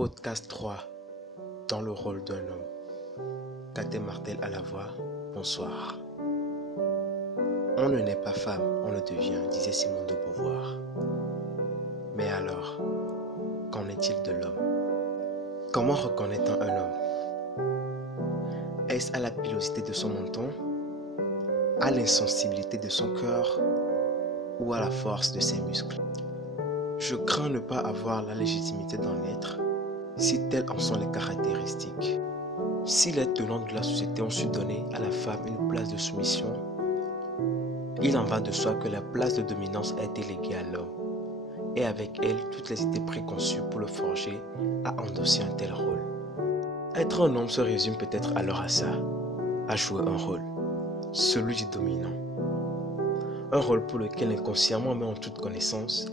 Podcast 3. Dans le rôle d'un homme. Kate Martel à la voix. Bonsoir. On ne naît pas femme, on le devient, disait Simone de Beauvoir. Mais alors, qu'en est-il de l'homme? Comment reconnaît-on un homme? Est-ce à la pilosité de son menton, à l'insensibilité de son cœur ou à la force de ses muscles? Je crains ne pas avoir la légitimité d'en être, si telles en sont les caractéristiques. Si les tenants de la société ont su donner à la femme une place de soumission, il en va de soi que la place de dominance a été léguée à l'homme, et avec elle toutes les idées préconçues pour le forger à endosser un tel rôle. Être un homme se résume peut-être alors à ça, à jouer un rôle, celui du dominant. Un rôle pour lequel inconsciemment mais en toute connaissance,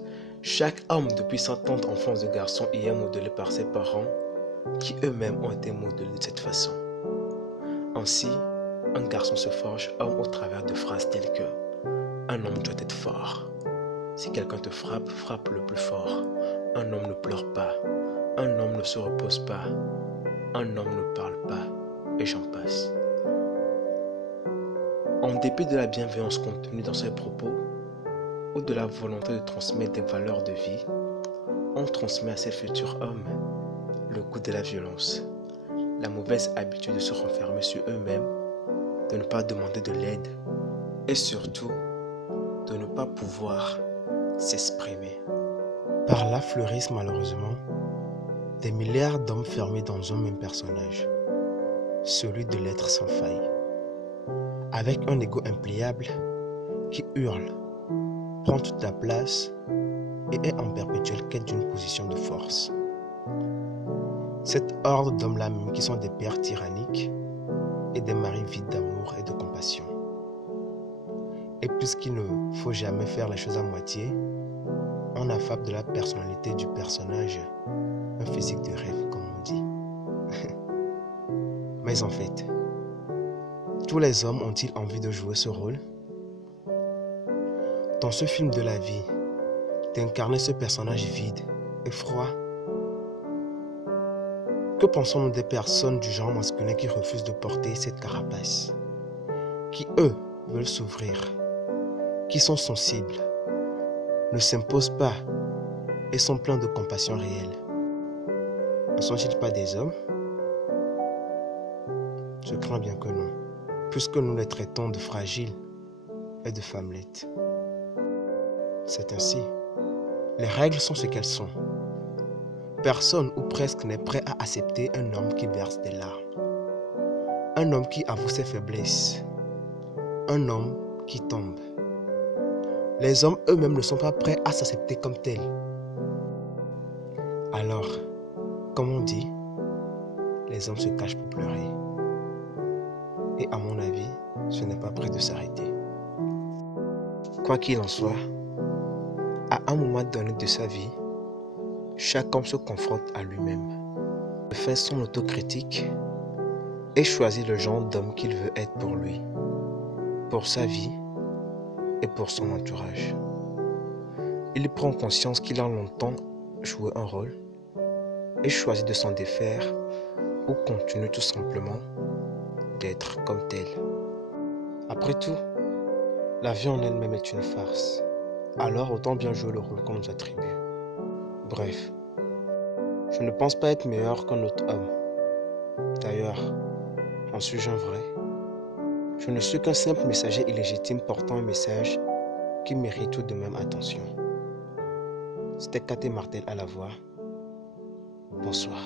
chaque homme depuis sa tendre enfance de garçon y est modelé par ses parents, qui eux-mêmes ont été modelés de cette façon. Ainsi, un garçon se forge homme au travers de phrases telles que « Un homme doit être fort ». Si quelqu'un te frappe, frappe le plus fort. Un homme ne pleure pas. Un homme ne se repose pas. Un homme ne parle pas. Et j'en passe. En dépit de la bienveillance contenue dans ces propos, ou de la volonté de transmettre des valeurs de vie, on transmet à ces futurs hommes le goût de la violence, la mauvaise habitude de se renfermer sur eux-mêmes, de ne pas demander de l'aide et surtout de ne pas pouvoir s'exprimer. Par là fleurissent malheureusement des milliards d'hommes fermés dans un même personnage, celui de l'être sans faille, avec un ego impliable qui hurle, prend toute la place et est en perpétuelle quête d'une position de force. Cette horde d'hommes-là même qui sont des pères tyranniques et des maris vides d'amour et de compassion. Et puisqu'il ne faut jamais faire les choses à moitié, on affable de la personnalité du personnage un physique de rêve, comme on dit. Mais en fait, tous les hommes ont-ils envie de jouer ce rôle? Dans ce film de la vie, d'incarner ce personnage vide et froid? Que pensons-nous des personnes du genre masculin qui refusent de porter cette carapace? Qui, eux, veulent s'ouvrir, qui sont sensibles, ne s'imposent pas et sont pleins de compassion réelle. Ne sont-ils pas des hommes? Je crains bien que non, puisque nous les traitons de fragiles et de femmelettes. C'est ainsi. Les règles sont ce qu'elles sont. Personne ou presque n'est prêt à accepter un homme qui verse des larmes. Un homme qui avoue ses faiblesses. Un homme qui tombe. Les hommes eux-mêmes ne sont pas prêts à s'accepter comme tels. Alors, comme on dit, les hommes se cachent pour pleurer. Et à mon avis, ce n'est pas près de s'arrêter. Quoi qu'il en soit, à un moment donné de sa vie, chaque homme se confronte à lui-même, fait son autocritique et choisit le genre d'homme qu'il veut être pour lui, pour sa vie et pour son entourage. Il prend conscience qu'il a longtemps joué un rôle et choisit de s'en défaire ou continue tout simplement d'être comme tel. Après tout, la vie en elle-même est une farce. Alors autant bien jouer le rôle qu'on nous attribue. Bref, je ne pense pas être meilleur qu'un autre homme. D'ailleurs, en suis-je un vrai? Je ne suis qu'un simple messager illégitime portant un message qui mérite tout de même attention. C'était Kate Martel à la voix. Bonsoir.